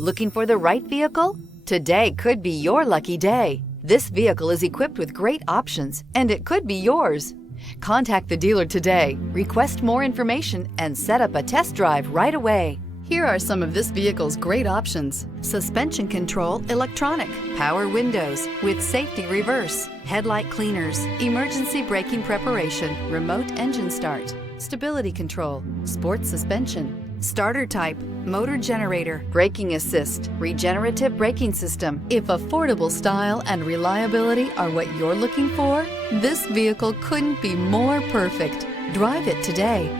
Looking for the right vehicle? Today could be your lucky day. This vehicle is equipped with great options, and it could be yours. Contact the dealer today, request more information, and set up a test drive right away. Here are some of this vehicle's great options: suspension control electronic, power windows with safety reverse, headlight cleaners, emergency braking preparation, remote engine start, stability control, sports suspension, starter type, motor generator, braking assist, regenerative braking system. If affordable style and reliability are what you're looking for, this vehicle couldn't be more perfect. Drive it today.